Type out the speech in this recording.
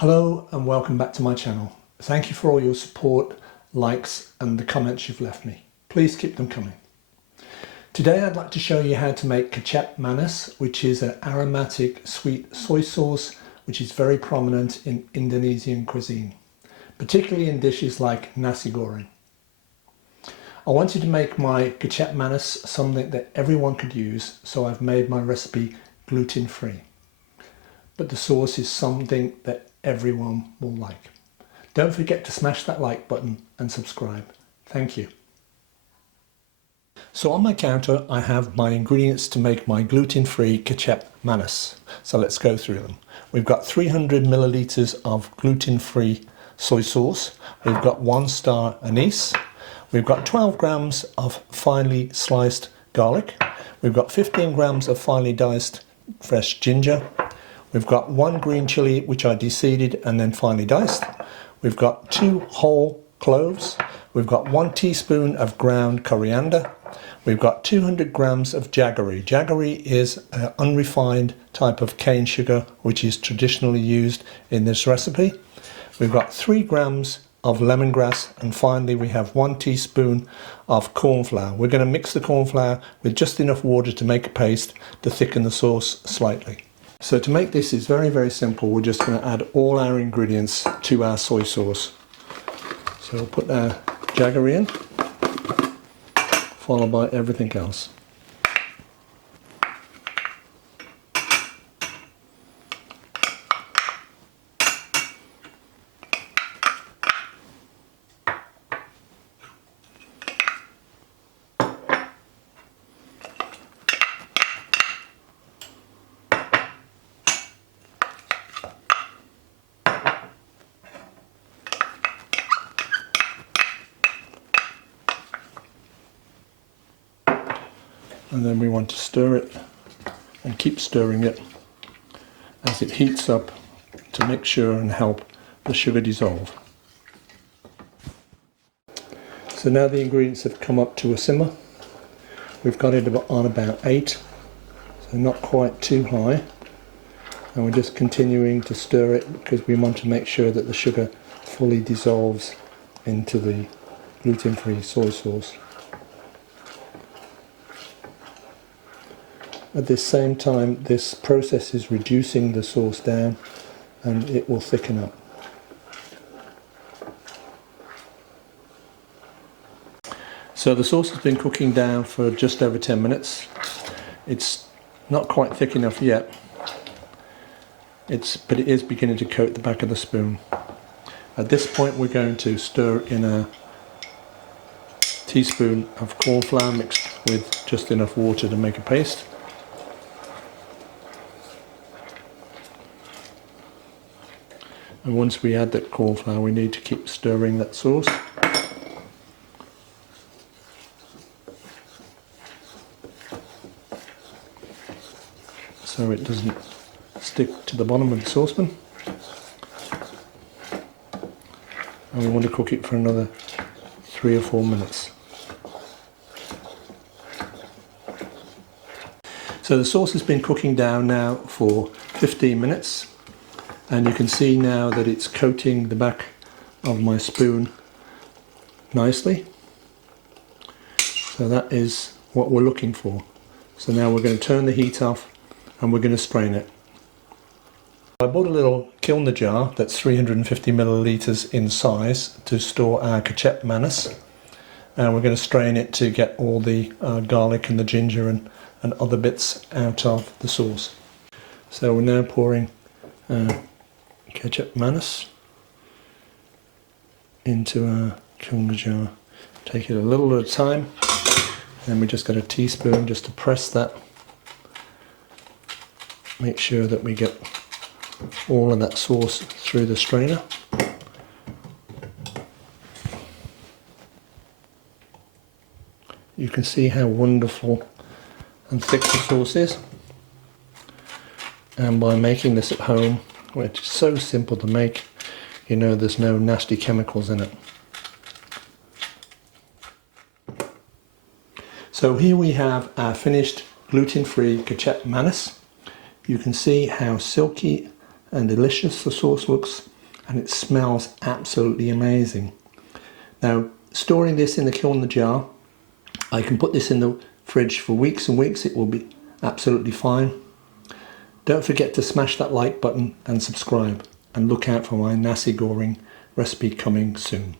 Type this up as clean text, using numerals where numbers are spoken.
Hello and welcome back to my channel. Thank you for all your support, likes and the comments you've left me. Please keep them coming. Today I'd like to show you how to make kecap manis, which is an aromatic sweet soy sauce which is very prominent in Indonesian cuisine, particularly in dishes like nasi goreng. I wanted to make my kecap manis something that everyone could use, so I've made my recipe gluten-free. But the sauce is something that everyone will like. Don't forget to smash that like button and subscribe. Thank you. So on my counter I have my ingredients to make my gluten-free kecap manis. So let's go through them. We've got 300 milliliters of gluten-free soy sauce. We've got 1 star anise. We've got 12 grams of finely sliced garlic. We've got 15 grams of finely diced fresh ginger. We've got 1 green chilli which I deseeded and then finely diced. We've got 2 whole cloves. We've got 1 teaspoon of ground coriander. We've got 200 grams of jaggery. Jaggery is an unrefined type of cane sugar which is traditionally used in this recipe. We've got 3 grams of lemongrass, and finally we have 1 teaspoon of corn flour. We're going to mix the corn flour with just enough water to make a paste to thicken the sauce slightly. So to make this is very simple. We're just going to add all our ingredients to our soy sauce. So we'll put our jaggery in, followed by everything else. And then we want to stir it and keep stirring it as it heats up to make sure and help the sugar dissolve. So now the ingredients have come up to a simmer. We've got it on about 8, so not quite too high. And we're just continuing to stir it because we want to make sure that the sugar fully dissolves into the gluten-free soy sauce. At the same time, this process is reducing the sauce down and it will thicken up. So the sauce has been cooking down for just over 10 minutes. It's not quite thick enough yet, but it is beginning to coat the back of the spoon. At this point we're going to stir in a teaspoon of corn flour mixed with just enough water to make a paste. And once we add that corn flour, we need to keep stirring that sauce. So it doesn't stick to the bottom of the saucepan. And we want to cook it for another 3 or 4 minutes. So the sauce has been cooking down now for 15 minutes. And you can see now that it's coating the back of my spoon nicely. So that is what we're looking for. So now we're going to turn the heat off and we're going to strain it. I bought a little kilner jar that's 350 milliliters in size to store our kecap manis. And we're going to strain it to get all the garlic and the ginger and other bits out of the sauce. So we're now pouring kecap manis into our kilner jar. Take it a little at a time, and we just got a teaspoon just to press that. Make sure that we get all of that sauce through the strainer. You can see how wonderful and thick the sauce is, and by making this at home, which is so simple to make, you know there's no nasty chemicals in it. So here we have our finished gluten-free kecap manis. You can see how silky and delicious the sauce looks, and it smells absolutely amazing. Now, storing this in the Coriander jar, I can put this in the fridge for weeks and weeks. It will be absolutely fine. Don't forget to smash that like button and subscribe, and look out for my nasi goreng recipe coming soon.